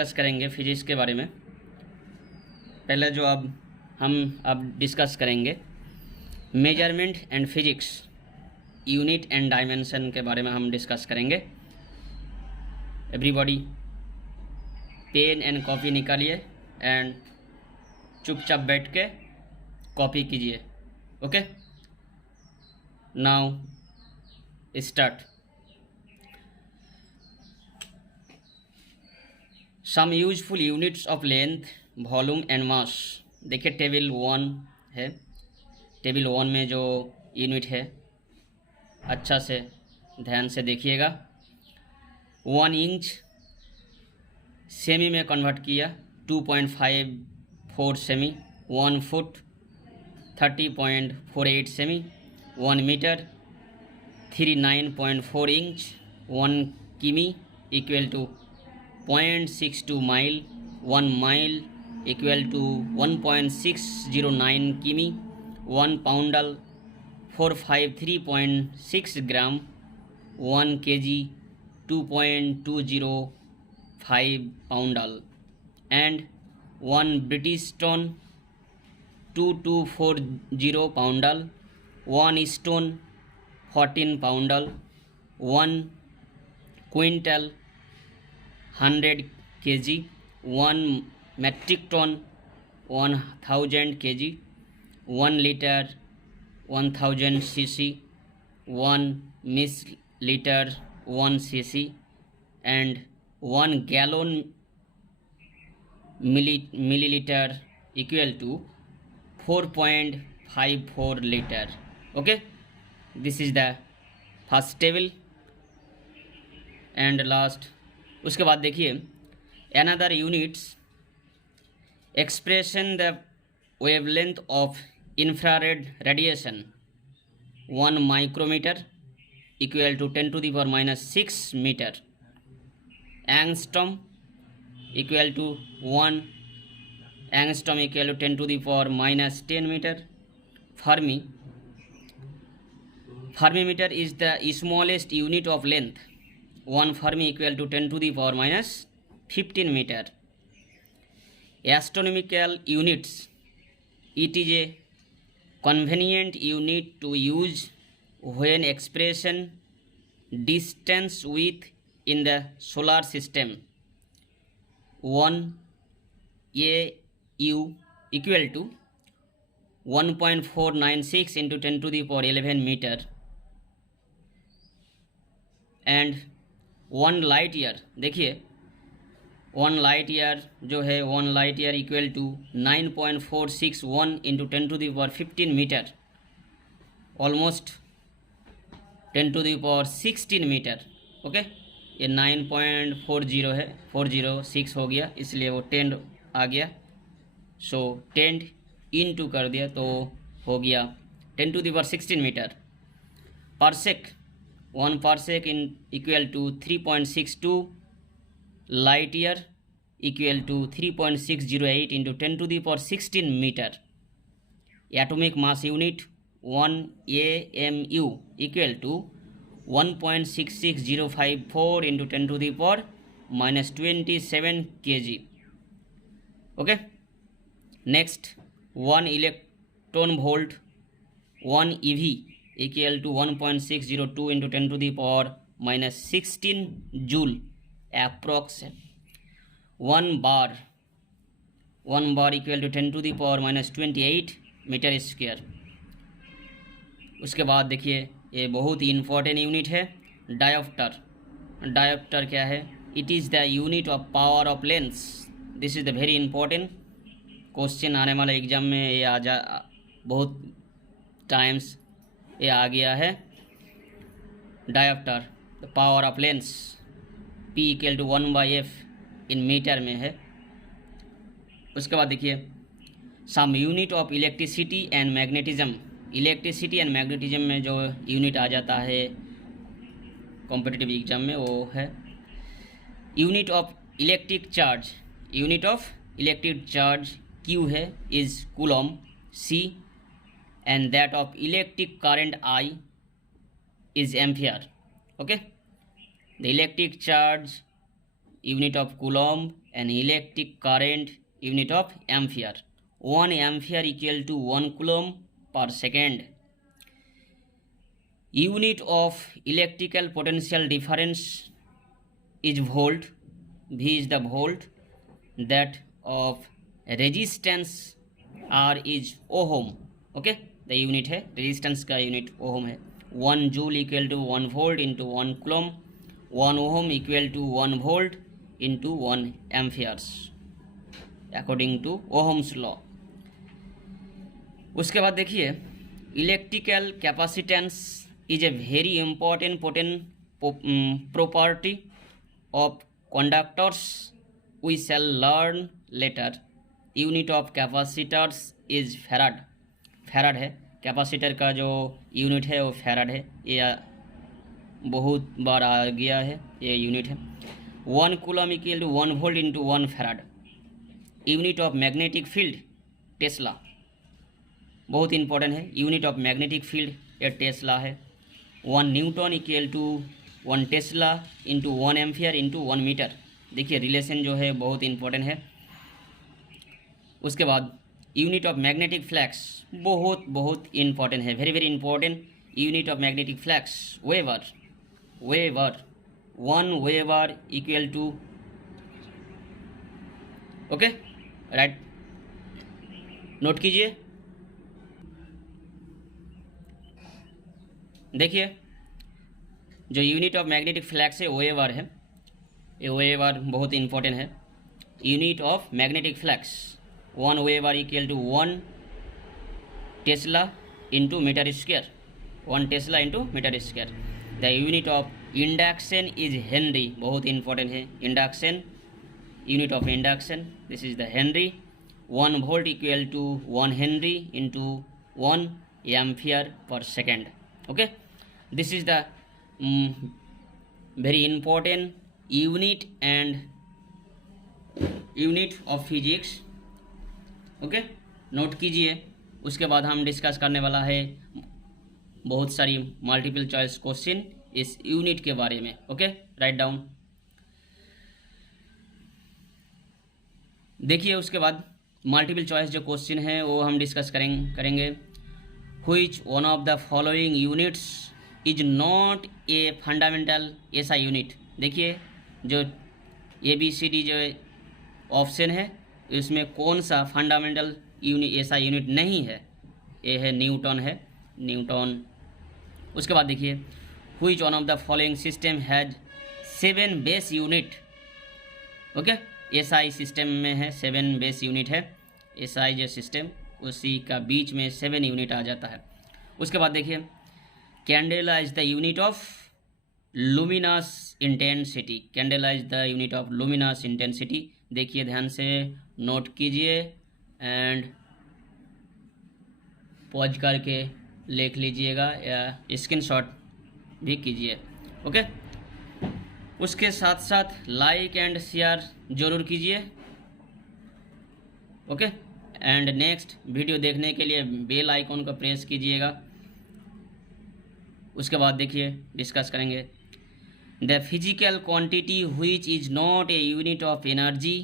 Discuss करेंगे physics के बारे में। पहले जो हम डिस्कस करेंगे measurement and physics, unit and dimension के बारे में हम डिस्कस करेंगे। एवरीबॉडी पेन एंड कॉपी निकालिए एंड चुपचाप बैठ के कॉपी कीजिए। Okay, now start. Some useful units of length, volume and mass. देखिए टेबल 1 है। टेबल 1 में जो यूनिट है अच्छा से ध्यान से देखिएगा। 1 इंच सेमी में कन्वर्ट किया, 2.54 सेमी। 1 फुट 30.48 सेमी। 1 मीटर 39.4 इंच। 1 किमी equal to 0.62 mile. 1 mile equal to 1.609 किमी। 1 poundal 453.6 gram. 1 kg 2.205 poundal and 1 British stone 2240 poundal. 1 stone 14 poundal. 1 quintal 100 kg। 1 metric ton 1000 kg। 1 litre 1000 cc। 1 मिस litre 1 cc and 1 gallon milliliter equal to 4.54 liter. Okay, this is the first table and last। उसके बाद देखिए another units expression the wavelength of infrared radiation। 1 micrometer equal to 10 to the power minus 6 meter। angstrom equal to 1 angstrom equal to 10 to the power minus 10 meter। fermimeter is the smallest unit of length। 1 fermi equal to 10 to the power minus 15 meter। astronomical units, it is a convenient unit to use when expression distance with in the solar system। 1 AU equal to 1.496 into 10 to the power 11 meter and 1 light year। देखिए 1 light year जो है 1 light year equal to 9.461 into 10 to the power 15 metre, almost 10 to the power 16 metre. Okay, ये 9.40 है, 406 हो गया, इसलिए वो 10 आ गया। सो 10 इंटू कर दिया तो हो गया 10 to the power 16 metre. Parsec 1 parsec in equal to 3.62 light year equal to 3.608 into 10 to the power 16 meter। atomic mass unit 1 AMU equal to 1.66054 into 10 to the power minus 27 kg। okay, next 1 electron volt 1 eV equal to 1.602 into 10 to the power minus 16 joule approx। 1 bar equal to 10 to the power minus 28 metre square. उसके बाद देखिए ये बहुत ही important unit है dioptre. Dioptre क्या है? It is the unit of power of lens. This is the very important question आने वाले एग्जाम में ये बहुत टाइम्स ये आ गया है। Dioptre the power of lens P equal to 1/f in metre में है। उसके बाद देखिए some unit of electricity and magnetism. Electricity and magnetism में जो यूनिट आ जाता है कॉम्पिटिटिव एग्जाम में वो है unit of electric charge. Unit of electric charge Q है is coulomb. C and that of electric current I is ampere. Okay, the electric charge unit of coulomb, and electric current, unit of ampere. 1 ampere equal to 1 coulomb per second. Unit of electrical potential difference is volt. V is the volt. That of resistance R is ohm. Okay, the unit है resistance का unit ohm है. 1 joule equal to 1 volt into 1 coulomb. 1 ohm equal to 1 volt into 1 amperes according to Ohm's law. उसके बाद देखिए, electrical capacitance is a very important property of conductors. We shall learn later. Unit of capacitors is farad. Farad है capacitor का जो unit है, वो farad है. ये बहुत बार आ गया है, ये यूनिट है. 1 coulomb equal to 1 volt into 1 farad. Unit of magnetic field tesla, बहुत इंपॉर्टेंट है. यूनिट ऑफ मैग्नेटिक फील्ड ये टेस्ला है. 1 newton equal to 1 tesla into 1 ampere into 1 metre. देखिए रिलेशन जो है बहुत इंपॉर्टेंट है. उसके बाद यूनिट ऑफ मैग्नेटिक फ्लैक्स बहुत बहुत इंपॉर्टेंट है, very very important. Unit of magnetic flux weber. 1 weber equal to, okay right, note कीजिए. देखिए जो यूनिट ऑफ मैग्नेटिक फ्लैक्स है वेबर है, ये वेबर बहुत इंपॉर्टेंट है. Unit of magnetic flux 1 weber equal to 1 tesla into metre square. 1 tesla into metre square. The unit of induction is henry, बहुत important है. Induction, unit of induction, this is the henry. 1 volt equal to 1 henry into 1 ampere per second. Okay, this is the very important unit and unit of physics. Okay, note कीजिए. उसके बाद हम discuss करने वाला है बहुत सारी मल्टीपल चॉइस क्वेश्चन इस यूनिट के बारे में. Okay, write down. देखिए उसके बाद मल्टीपल चॉइस जो क्वेश्चन है वो हम डिस्कस करेंगे. Which one of the following units is not a fundamental SI unit? देखिए जो ABCD जो ऑप्शन है इसमें कौन सा फंडामेंटल यूनिट SI यूनिट नहीं है. ये है न्यूटन है, न्यूटन. उसके बाद देखिए which one of the following system has 7 base unit. Okay, SI system में है 7 बेस यूनिट है. SI जो सिस्टम उसी का बीच में 7 यूनिट आ जाता है. उसके बाद देखिए candela is the unit of luminous intensity. Candela is the unit of luminous intensity. देखिए ध्यान से नोट कीजिए एंड पॉज करके लिख लीजिएगा या स्क्रीनशॉट भी कीजिए. ओके, उसके साथ साथ लाइक एंड शेयर जरूर कीजिए. ओके, एंड नेक्स्ट वीडियो देखने के लिए बेल आइकॉन को प्रेस कीजिएगा. उसके बाद देखिए डिस्कस करेंगे the physical quantity which is not a unit of energy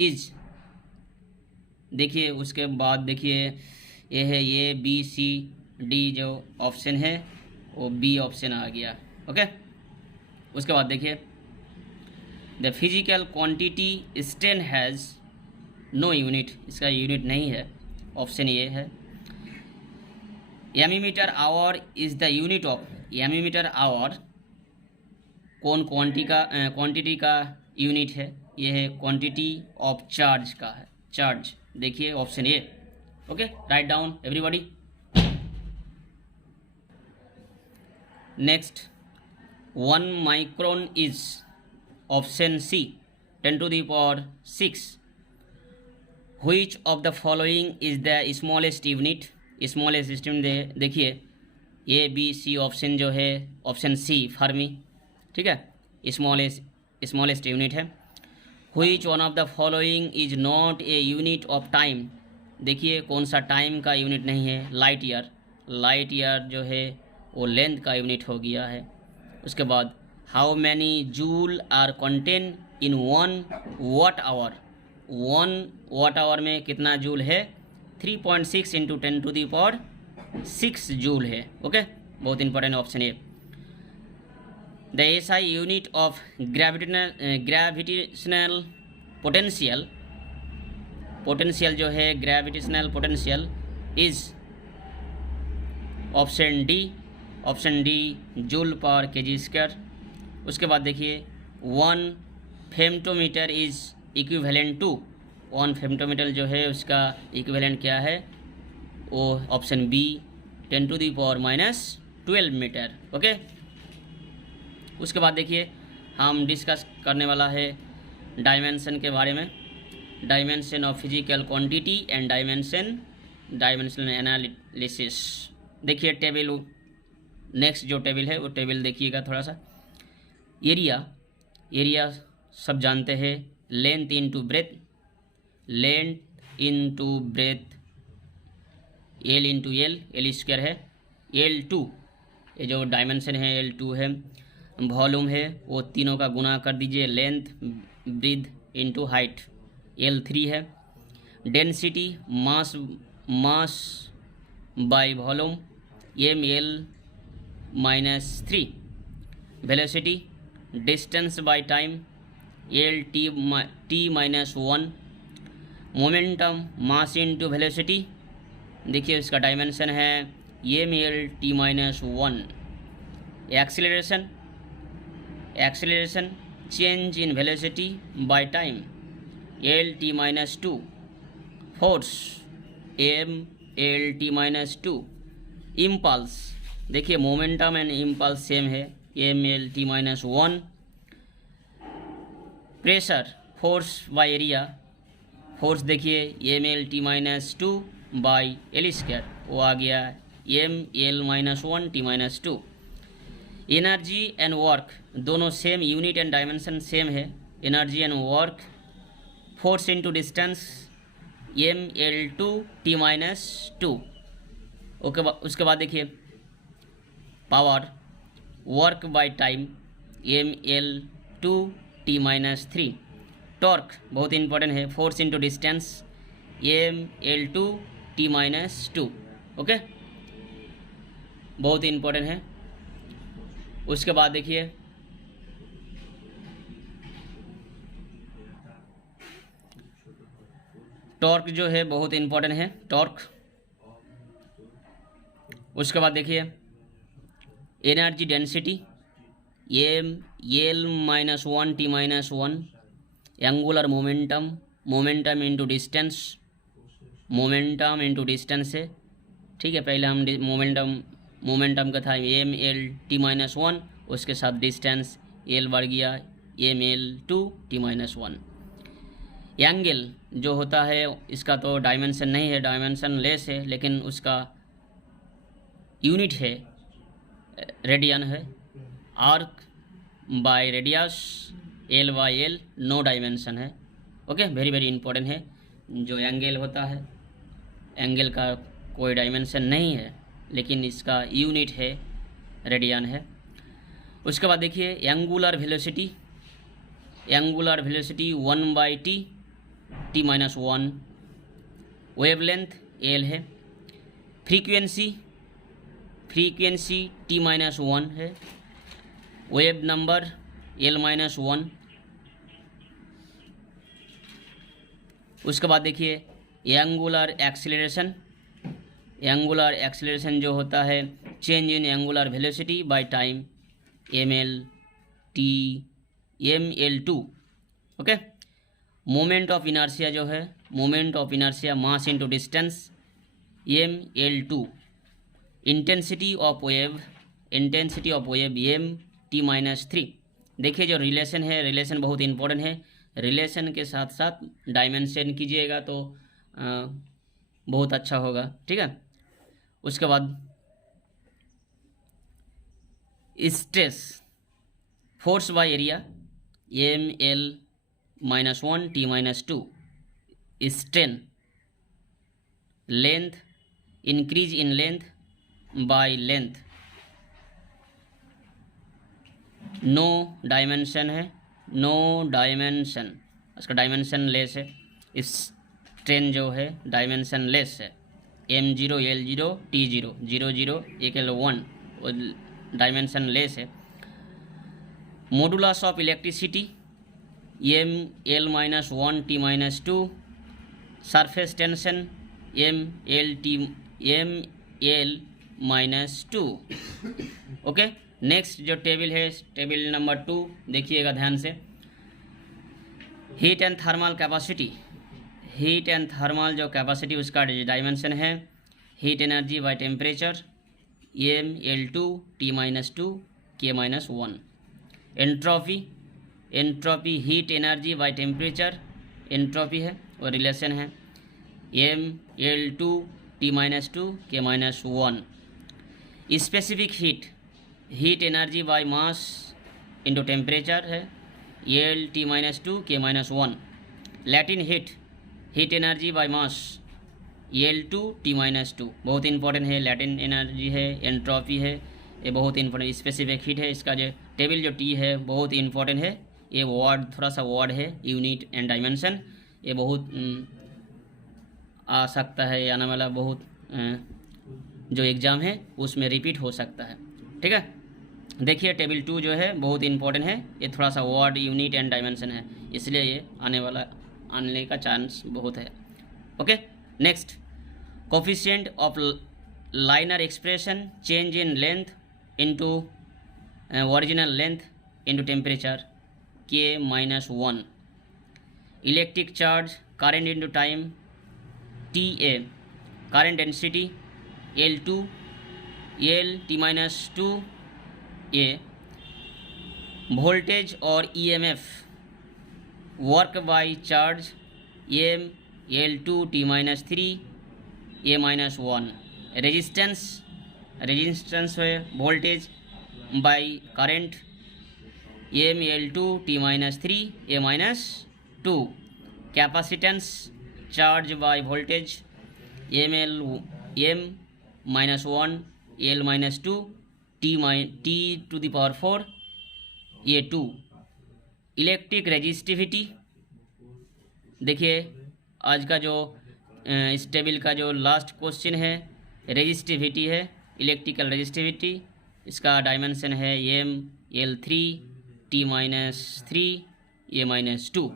is. देखिए उसके बाद देखिए ये है ए बी सी डी जो ऑप्शन है वो बी ऑप्शन आ गया. ओके, उसके बाद देखिए the physical quantity strain has no unit. इसका यूनिट नहीं है, ऑप्शन ये है. Ammeter hour is the unit of. Ammeter hour कौन क्वांटिटी का यूनिट है? ये है क्वांटिटी ऑफ चार्ज का है, चार्ज. देखिए option A. Okay, write down everybody. Next 1 micron is option C 10⁶. Which of the following is the smallest unit? Smallest unit देखिए A B C option जो है ऑप्शन सी फर्मी. ठीक है, smallest unit है. Which one of the following is not a unit of time? देखिए कौन सा time का यूनिट नहीं है? Light year. लाइट ईयर जो है वो लेंथ का यूनिट हो गया है. उसके बाद how many joule are contain in 1 watt hour. 1 watt hour में कितना जूल है? 3.6 इंटू 10⁻6 जूल है। ओके, बहुत इंपॉर्टेंट ऑप्शन है। The SI unit of gravitational potential जो है gravitational potential is option D joule per kg²। उसके बाद देखिए 1 femtometre is equivalent to, 1 femtometre जो है उसका इक्विवेलेंट क्या है? वो ऑप्शन बी 10⁻⁻12 मीटर। ओके, उसके बाद देखिए हम डिस्कस करने वाला है डायमेंशन के बारे में, dimension of physical quantity and dimensional analysis. देखिए टेबल, नेक्स्ट जो टेबल है वो टेबल देखिएगा थोड़ा सा। एरिया सब जानते हैं, length into breadth L into L square है, L2 ये जो डायमेंशन है L2 है। वॉल्यूम है वो तीनों का गुना कर दीजिए, length breathe into height L3 है। Density mass by volume ml-3। Velocity distance by time LT-1। Momentum mass into velocity, देखिए इसका डायमेंशन है ml-1। Acceleration change in velocity by time LT-2। Force ml-2। Impulse, देखिए momentum and impulse same है ml-1। Pressure force by area, force देखिए ml-2 by L², वो आ गया ml-1 T-2। Energy and work दोनों same, unit and dimension same है। Energy and work force into distance ml2 T-2। Okay, उसके बाद देखिए power work by time ml2 T-3। Torque बहुत इंपॉर्टेंट है, force into distance ml2 T-2। Okay, बहुत important है। उसके बाद देखिए टॉर्क जो है बहुत इंपॉर्टेंट है, टॉर्क। उसके बाद देखिए energy density ml-1 T-1। Angular momentum into distance है, ठीक है। पहले हम मोमेंटम का था ml-T-1, उसके साथ डिस्टेंस l बढ़ गया ml2 T-1। एंगल जो होता है इसका तो डायमेंशन नहीं है, डायमेंशन लेस है, लेकिन उसका यूनिट है रेडियन है। Arc by radius L/L no dimension है। ओके, वेरी वेरी इंपॉर्टेंट है। जो एंगल होता है, एंगल का कोई डायमेंशन नहीं है, लेकिन इसका यूनिट है रेडियन है। उसके बाद देखिए angular velocity 1/t T-1। Wavelength L है। फ्रीक्वेंसी T-1 है। Wave number L-1। उसके बाद देखिए एंगुलर एक्सीलरेशन जो होता है change in angular velocity by time ml2। Okay, moment of inertia जो है mass into distance ml2। Intensity of wave mT-3। देखिए जो रिलेशन बहुत इंपॉर्टेंट है, रिलेशन के साथ साथ डायमेंशन कीजिएगा तो बहुत अच्छा होगा, ठीक है। उसके बाद stress force by area ml-1 T-2। Strain length increase in length by length, no dimension है, नो डायमेंशन, इसका डायमेंशन लेस है, इस ट्रेन जो है डायमेंशन लेस है। M0 L0 T0 00 1 dimension less है। Modulus of electricity M L-1 T-2, surface tension M L-2। Okay, next जो table है, टेबल नंबर 2 देखिएगा ध्यान से। Heat and thermal capacity, heat and thermal जो कैपेसिटी उसका डायमेंशन है heat energy by temperature M L2 T-2 K-1। Entropy, entropy heat energy by temperature entropy है और रिलेशन है M L2 T-2 K-1। Specific heat, heat energy by mass into temperature है L T-2 K-1। Latin heat, heat energy by mass L2 T-2, बहुत important है। Latin energy है, entropy है, ये बहुत इंपॉर्टेंट। स्पेसिफिक हीट है, इसका जो टेबल जो T है बहुत इंपॉर्टेंट है। ये वर्ड थोड़ा सा वर्ड है, यूनिट एंड डायमेंशन, ये बहुत आ सकता है, आने वाला बहुत जो एग्ज़ाम है उसमें रिपीट हो सकता है। ठीक है, देखिए टेबल 2 जो है बहुत इंपॉर्टेंट है, ये थोड़ा सा वर्ड यूनिट एंड डायमेंशन है, इसलिए ये आने का चांस बहुत है। Okay, next coefficient of linear expression change in length into original length into temperature K-1। Electric charge current into time TA, current density L2 L T-2 A। Voltage और EMF work by charge M L2 T-3 A-1। Resistance, resistance है voltage by current M L2 T-3 A-2। Capacitance charge by voltage M-1 L-2 T⁴ A2। Electric resistivity, देखिए आज का जो इस table का जो last question है रेजिस्टिविटी है, इलेक्ट्रिकल रेजिस्टिविटी, इसका डायमेंशन है M L3 T-3 A-2।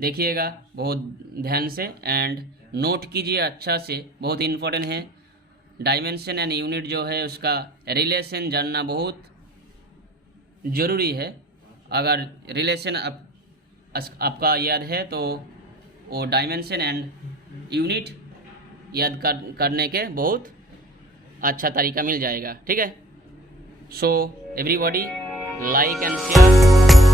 देखिएगा बहुत ध्यान से एंड नोट कीजिए अच्छा से, बहुत इम्पोर्टेंट है। डायमेंशन एंड यूनिट जो है उसका रिलेशन जानना बहुत ज़रूरी है। अगर रिलेशन आपका याद है तो वो डायमेंशन एंड यूनिट याद करने के बहुत अच्छा तरीका मिल जाएगा। ठीक है, so everybody like and share.